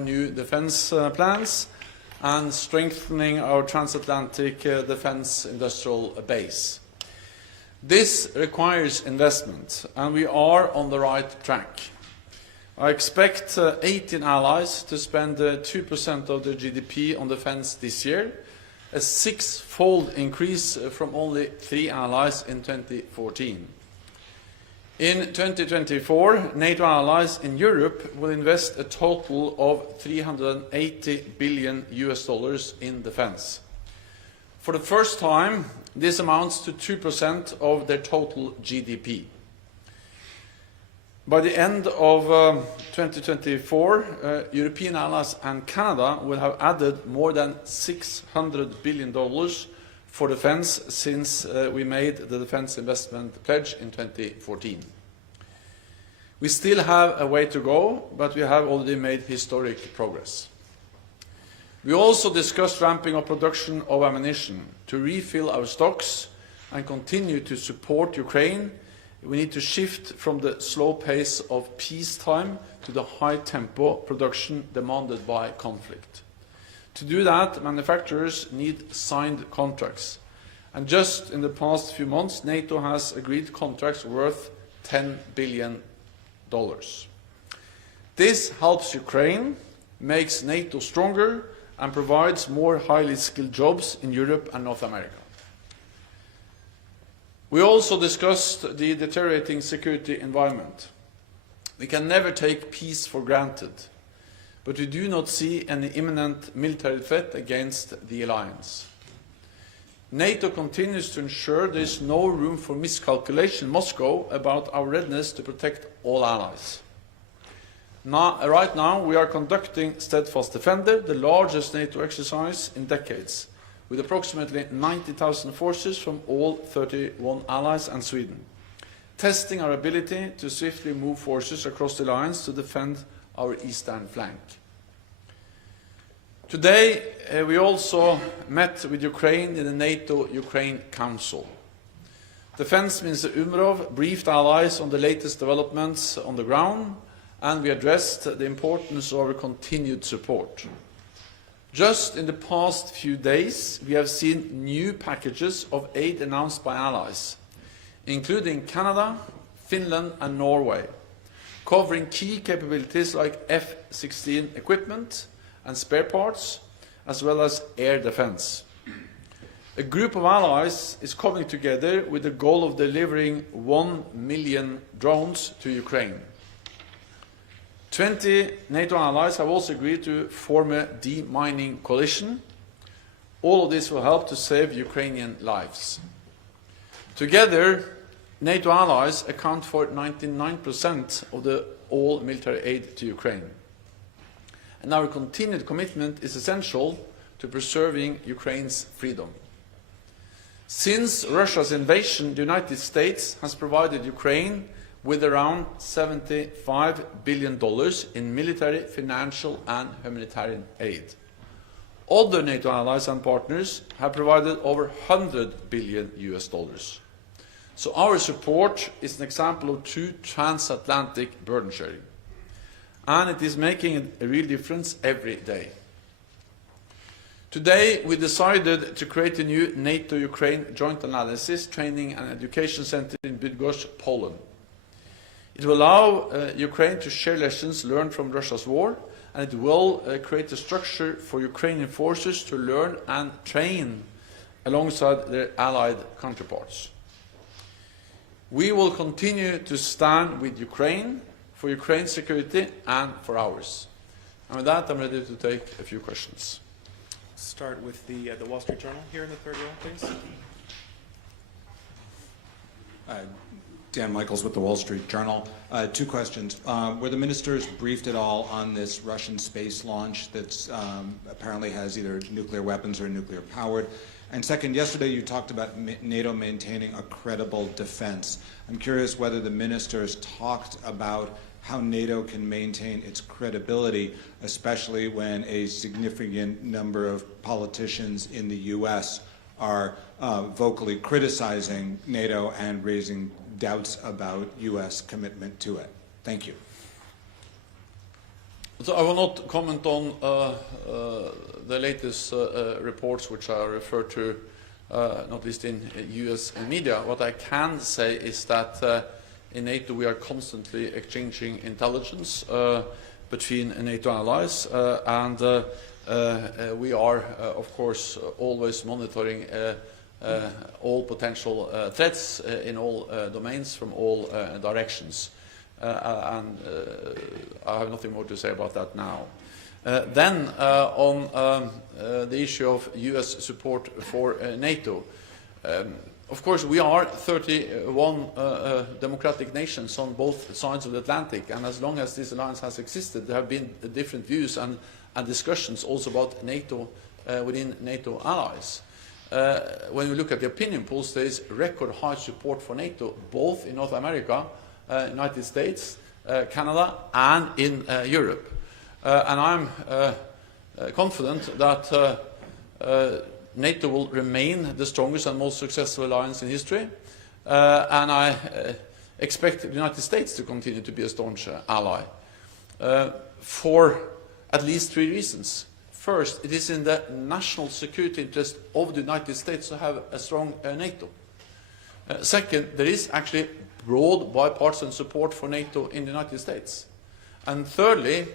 new defense plans and strengthening our transatlantic defense industrial base. This requires investment, and we are on the right track. I expect 18 allies to spend 2% of their GDP on defense this year, a six-fold increase from only 3 allies in 2014. In 2024, NATO allies in Europe will invest a total of $380 billion in defense. For the first time, this amounts to 2% of their total GDP. By the end of 2024, European allies and Canada will have added more than $600 billion for defense since we made the defense investment pledge in 2014. We still have a way to go, but we have already made historic progress. We also discussed ramping up production of ammunition to refill our stocks and continue to support Ukraine. We need to shift from the slow pace of peacetime to the high-tempo production demanded by conflict. To do that, manufacturers need signed contracts. And just in the past few months, NATO has agreed contracts worth $10 billion. This helps Ukraine, makes NATO stronger, and provides more highly skilled jobs in Europe and North America. We also discussed the deteriorating security environment. We can never take peace for granted, but we do not see any imminent military threat against the alliance. NATO continues to ensure there is no room for miscalculation in Moscow about our readiness to protect all allies. Right now, we are conducting Steadfast Defender, the largest NATO exercise in decades, with approximately 90,000 forces from all 31 allies and Sweden, testing our ability to swiftly move forces across the alliance to defend our eastern flank. Today, we also met with Ukraine in the NATO-Ukraine Council. Defense Minister Umrov briefed allies on the latest developments on the ground, and we addressed the importance of our continued support. Just in the past few days, we have seen new packages of aid announced by allies, including Canada, Finland and Norway, covering key capabilities like F-16 equipment and spare parts, as well as air defense. A group of allies is coming together with the goal of delivering 1 million drones to Ukraine. 20 NATO allies have also agreed to form a demining coalition. All of this will help to save Ukrainian lives. Together, NATO allies account for 99% of all military aid to Ukraine. And our continued commitment is essential to preserving Ukraine's freedom. Since Russia's invasion, the United States has provided Ukraine with around $75 billion in military, financial and humanitarian aid. Other NATO allies and partners have provided over $100 billion. So our support is an example of true transatlantic burden sharing. And it is making a real difference every day. Today, we decided to create a new NATO-Ukraine Joint Analysis, Training and Education Center in Bydgoszcz, Poland. It will allow Ukraine to share lessons learned from Russia's war, and it will create a structure for Ukrainian forces to learn and train alongside their allied counterparts. We will continue to stand with Ukraine for Ukraine's security and for ours. And with that, I'm ready to take a few questions. Start with the Wall Street Journal here in the third row, please. Dan Michaels with the Wall Street Journal. Two questions. Were the ministers briefed at all on this Russian space launch that apparently has either nuclear weapons or nuclear powered? And second, yesterday you talked about NATO maintaining a credible defense. I'm curious whether the ministers talked about how NATO can maintain its credibility, especially when a significant number of politicians in the U.S. are vocally criticizing NATO and raising doubts about U.S. commitment to it. Thank you. So I will not comment on the latest reports which are referred to, not least in US media. What I can say is that in NATO we are constantly exchanging intelligence between NATO allies, and we are, of course, always monitoring all potential threats in all domains from all directions. And I have nothing more to say about that now. Then on the issue of US support for NATO. Of course, we are 31 democratic nations on both sides of the Atlantic, and as long as this alliance has existed, there have been different views and discussions also about NATO within NATO allies. When we look at the opinion polls, there is record high support for NATO, both in North America, United States, Canada, and in Europe. And I'm confident that NATO will remain the strongest and most successful alliance in history, and I expect the United States to continue to be a staunch ally for at least 3 reasons. First, it is in the national security interest of the United States to have a strong NATO. Second, there is actually broad bipartisan support for NATO in the United States. And thirdly,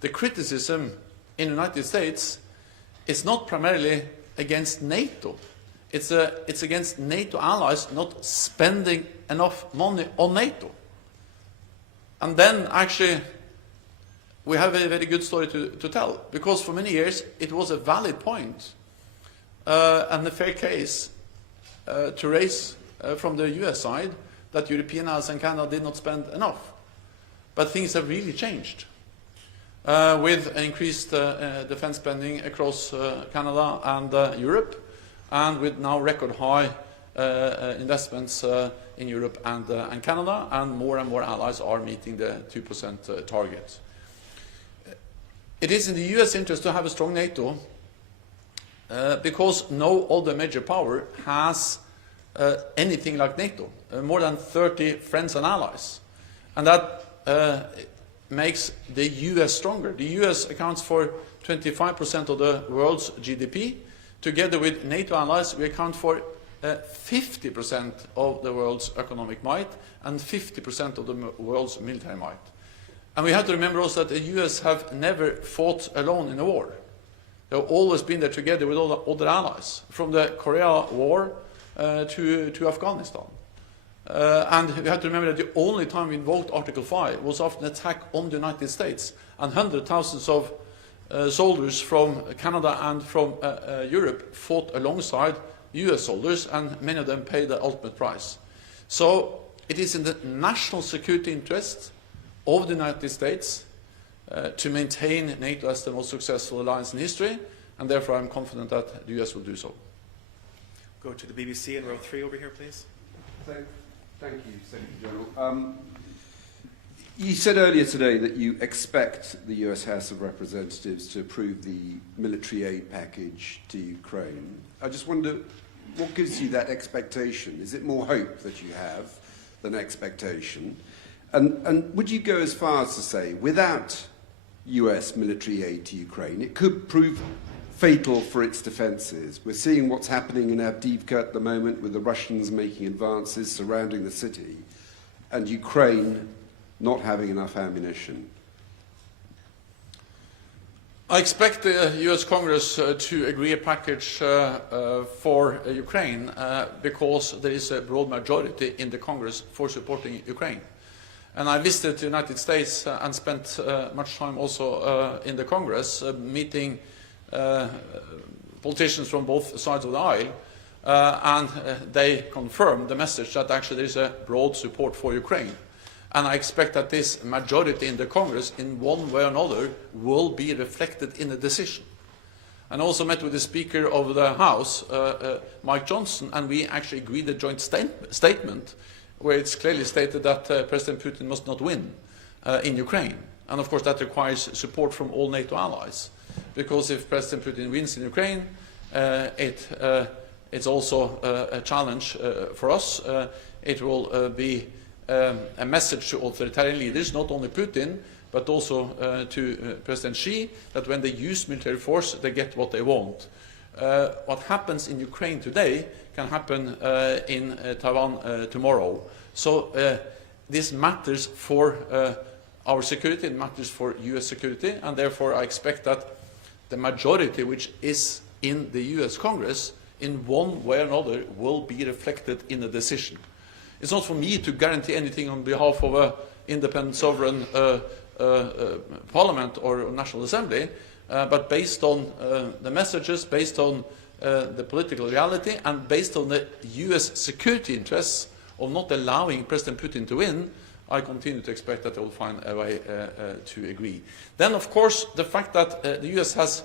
the criticism in the United States is not primarily against NATO. It's against NATO allies not spending enough money on NATO. And then actually we have a very good story to tell, because for many years it was a valid point and a fair case to raise from the US side that European allies and Canada did not spend enough. But things have really changed with increased defense spending across Canada and Europe, and with now record high investments in Europe and Canada, and more allies are meeting the 2% target. It is in the US interest to have a strong NATO because no other major power has anything like NATO, more than 30 friends and allies. And that makes the US stronger. The US accounts for 25% of the world's GDP. Together with NATO allies, we account for 50% of the world's economic might and 50% of the world's military might. And we have to remember also that the US have never fought alone in a war. They've always been there together with all the other allies, from the Korea War to Afghanistan. And we have to remember that the only time we invoked Article 5 was after an attack on the United States, and hundreds of thousands of soldiers from Canada and from Europe fought alongside US soldiers, and many of them paid the ultimate price. So it is in the national security interest of the United States to maintain NATO as the most successful alliance in history, and therefore I'm confident that the US will do so. Go to the BBC in row 3 over here, please. Thank you, Secretary General. You said earlier today that you expect the US House of Representatives to approve the military aid package to Ukraine. I just wonder, what gives you that expectation? Is it more hope that you have than expectation? And would you go as far as to say, without US military aid to Ukraine, it could prove fatal for its defences? We're seeing what's happening in Avdiivka at the moment, with the Russians making advances surrounding the city, and Ukraine not having enough ammunition. I expect the US Congress to agree a package for Ukraine because there is a broad majority in the Congress for supporting Ukraine. And I visited the United States and spent much time also in the Congress meeting politicians from both sides of the aisle, and they confirmed the message that actually there is a broad support for Ukraine. And I expect that this majority in the Congress, in one way or another, will be reflected in the decision. And I also met with the Speaker of the House, Mike Johnson, and we actually agreed a joint statement where it's clearly stated that President Putin must not win in Ukraine. And of course that requires support from all NATO allies, because if President Putin wins in Ukraine, it's also a challenge for us. It will be a message to authoritarian leaders, not only Putin, but also to President Xi, that when they use military force, they get what they want. What happens in Ukraine today can happen in Taiwan tomorrow. So this matters for our security, it matters for US security, and therefore I expect that the majority which is in the US Congress in one way or another will be reflected in the decision. It's not for me to guarantee anything on behalf of an independent sovereign parliament or National Assembly, but based on the messages, based on the political reality, and based on the US security interests of not allowing President Putin to win, I continue to expect that they will find a way to agree. Then, of course, the fact that the US has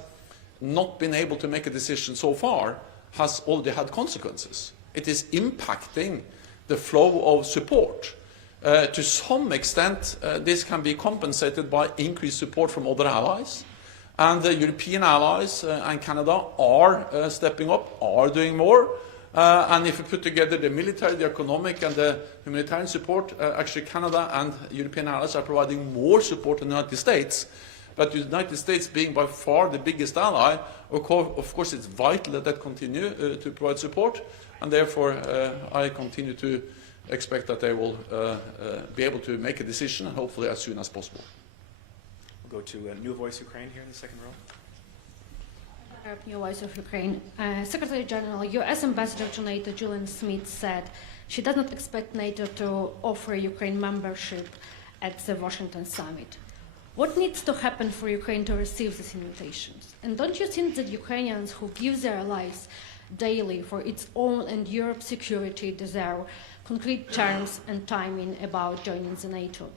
not been able to make a decision so far has already had consequences. It is impacting the flow of support. To some extent, this can be compensated by increased support from other allies. And the European allies and Canada are stepping up, are doing more. And if you put together the military, the economic, and the humanitarian support, actually Canada and European allies are providing more support than the United States. But the United States being by far the biggest ally, of course it's vital that they continue to provide support. And therefore, I continue to expect that they will be able to make a decision, and hopefully as soon as possible. We'll go to New Voice Ukraine here in the second row. New Voice of Ukraine. Secretary General, U.S. Ambassador to NATO Julian Smith said she does not expect NATO to offer Ukraine membership at the Washington summit. What needs to happen for Ukraine to receive these invitations? And don't you think that Ukrainians who give their lives daily for its own and Europe's security deserve concrete terms and timing about joining the NATO?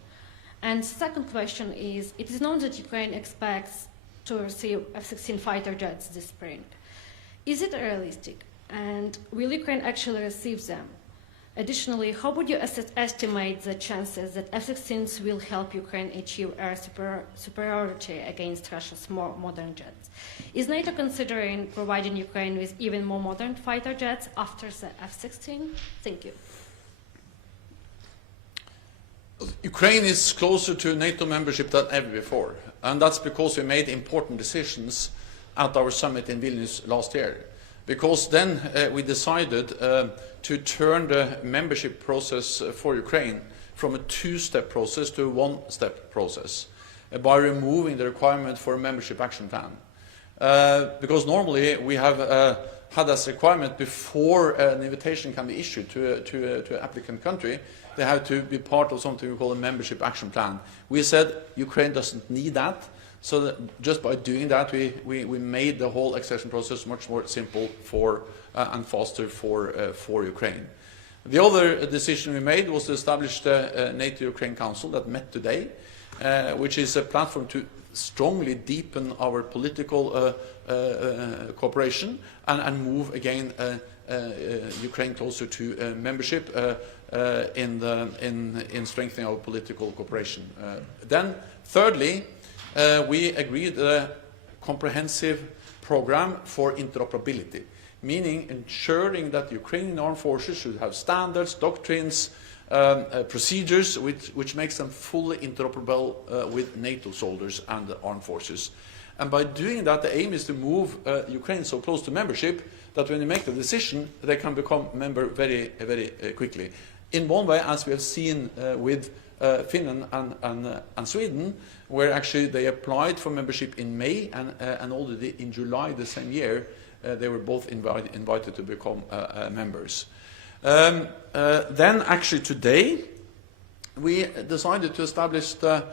And second question is, it is known that Ukraine expects to receive F-16 fighter jets this spring. Is it realistic? And will Ukraine actually receive them? Additionally, how would you estimate the chances that F-16s will help Ukraine achieve air superiority against Russia's more modern jets? Is NATO considering providing Ukraine with even more modern fighter jets after the F-16? Thank you. Ukraine is closer to NATO membership than ever before, and that's because we made important decisions at our summit in Vilnius last year. Because then we decided to turn the membership process for Ukraine from a two-step process to a one-step process by removing the requirement for a membership action plan. Because normally we have had as a requirement before an invitation can be issued to an applicant country, they have to be part of something we call a membership action plan. We said Ukraine doesn't need that, so that just by doing that we made the whole accession process much more simple and faster for Ukraine. The other decision we made was to establish the NATO-Ukraine Council that met today, which is a platform to strongly deepen our political cooperation and move again Ukraine closer to membership in strengthening our political cooperation. Then, thirdly, we agreed a comprehensive program for interoperability, meaning ensuring that Ukrainian armed forces should have standards, doctrines, procedures which makes them fully interoperable with NATO soldiers and the armed forces. And by doing that, the aim is to move Ukraine so close to membership that when they make the decision, they can become a member very, very quickly. In one way, as we have seen with Finland and Sweden, where actually they applied for membership in May and already in July the same year, they were both invited to become members. Then actually today, we decided to establish the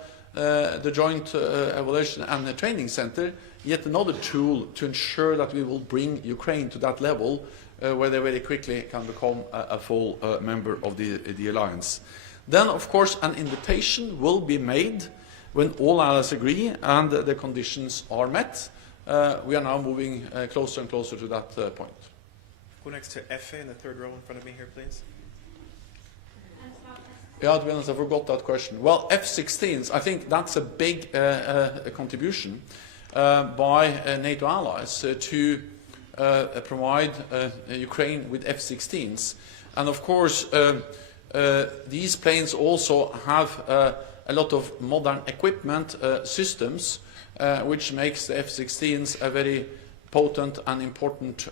Joint Evaluation and Training Center, yet another tool to ensure that we will bring Ukraine to that level where they very quickly can become a full member of the alliance. Then, of course, an invitation will be made when all allies agree and the conditions are met. We are now moving closer and closer to that point. Go next to Efe in the third row in front of me here, please. Yeah, to be honest, I forgot that question. Well, F-16s, I think that's a big contribution by NATO allies to provide Ukraine with F-16s. And of course, these planes also have a lot of modern equipment systems, which makes the F-16s a very potent and important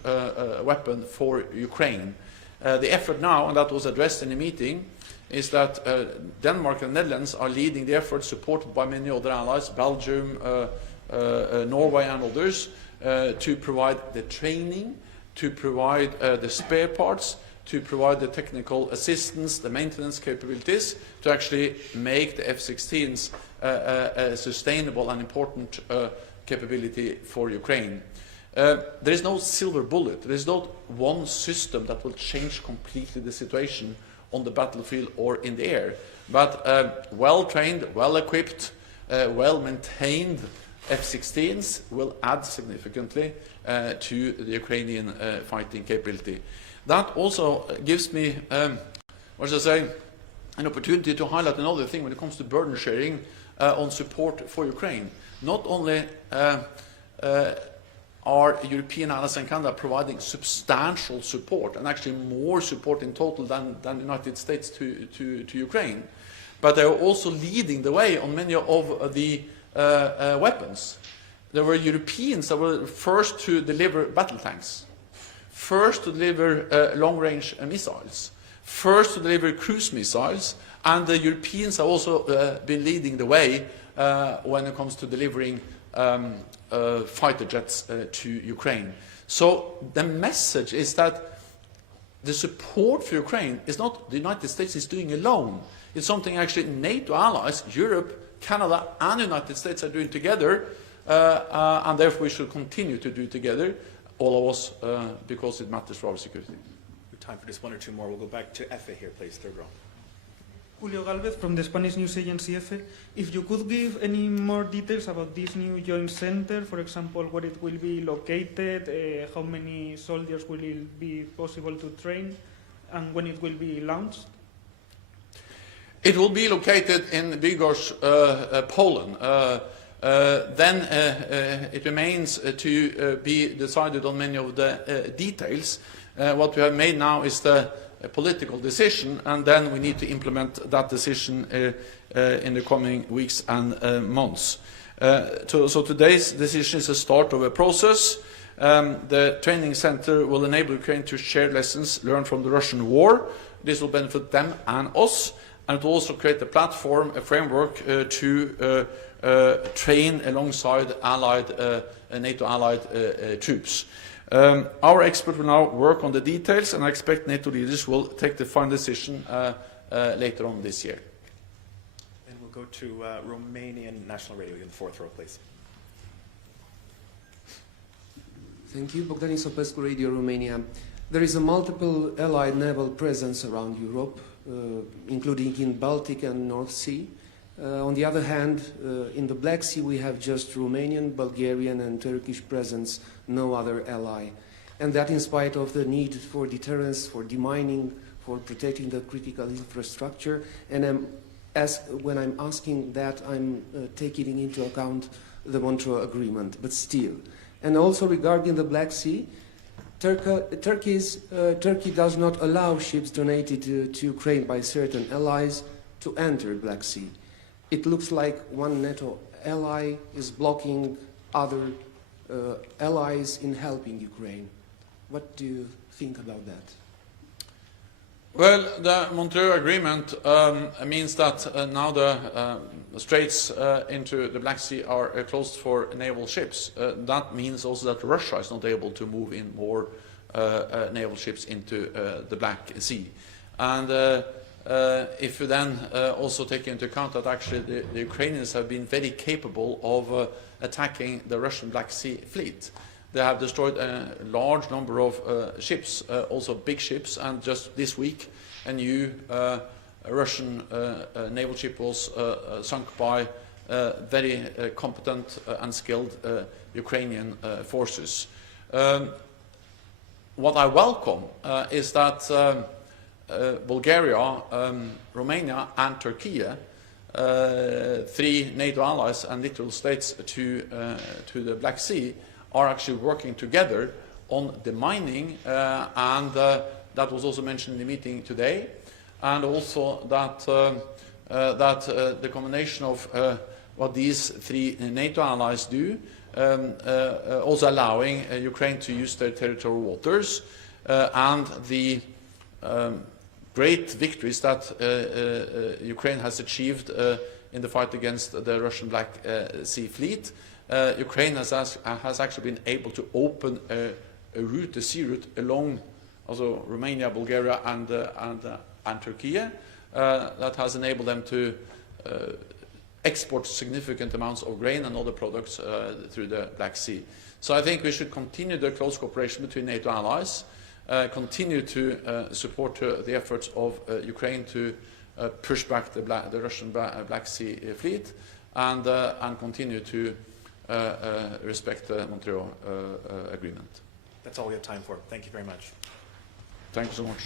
weapon for Ukraine. The effort now, and that was addressed in the meeting, is that Denmark and Netherlands are leading the effort, supported by many other allies, Belgium, Norway and others, to provide the training, to provide the spare parts, to provide the technical assistance, the maintenance capabilities, to actually make the F-16s a sustainable and important capability for Ukraine. There is no silver bullet. There is not one system that will change completely the situation on the battlefield or in the air. But well-trained, well-equipped, well-maintained F-16s will add significantly to the Ukrainian fighting capability. That also gives me, what should I say, an opportunity to highlight another thing when it comes to burden sharing on support for Ukraine. Not only are European allies and Canada providing substantial support, and actually more support in total than the United States to Ukraine, but they are also leading the way on many of the weapons. There were Europeans that were first to deliver battle tanks, first to deliver long-range missiles, first to deliver cruise missiles, and the Europeans have also been leading the way when it comes to delivering fighter jets to Ukraine. So the message is that the support for Ukraine is not the United States is doing alone. It's something actually NATO allies, Europe, Canada and the United States are doing together, and therefore we should continue to do together, all of us, because it matters for our security. We have time for just one or two more. We'll go back to Efe here, please, third row. Julio Galvez from the Spanish news agency EFE. If you could give any more details about this new joint center, for example, where it will be located, how many soldiers will it be possible to train, and when it will be launched? It will be located in Bydgoszcz, Poland. Then it remains to be decided on many of the details. What we have made now is the political decision, and then we need to implement that decision in the coming weeks and months. So today's decision is the start of a process. The training center will enable Ukraine to share lessons learned from the Russian war. This will benefit them and us, and it will also create a platform, a framework to train alongside allied, NATO allied troops. Our expert will now work on the details, and I expect NATO leaders will take the final decision later on this year. And we'll go to Romanian National Radio in the fourth row, please. Thank you. Bogdan Sopescu, Radio Romania. There is a multiple allied naval presence around Europe, including in Baltic and North Sea. On the other hand, in the Black Sea we have just Romanian, Bulgarian and Turkish presence, no other ally. And that in spite of the need for deterrence, for demining, for protecting the critical infrastructure. And when I'm asking that, I'm taking into account the Montreux Agreement, but still. And also regarding the Black Sea, Turkey does not allow ships donated to Ukraine by certain allies to enter Black Sea. It looks like one NATO ally is blocking other allies in helping Ukraine. What do you think about that? Well, the Montreux Agreement means that now the straits into the Black Sea are closed for naval ships. That means also that Russia is not able to move in more naval ships into the Black Sea. And if you then also take into account that actually the Ukrainians have been very capable of attacking the Russian Black Sea fleet. They have destroyed a large number of ships, also big ships, and just this week a new Russian naval ship was sunk by very competent and skilled Ukrainian forces. What I welcome is that Bulgaria, Romania and Turkey, three NATO allies and littoral states to the Black Sea, are actually working together on the mining, and that was also mentioned in the meeting today, and also that that the combination of what these three NATO allies do, also allowing Ukraine to use their territorial waters, and the great victories that Ukraine has achieved in the fight against the Russian Black Sea Fleet. Ukraine has actually been able to open a route, a sea route, along also Romania, Bulgaria, and Turkey, that has enabled them to export significant amounts of grain and other products through the Black Sea. So I think we should continue the close cooperation between NATO allies, continue to support the efforts of Ukraine to push back the Russian Black Sea Fleet, and continue to respect the Montreal Agreement. That's all we have time for. Thank you very much. Thank you so much.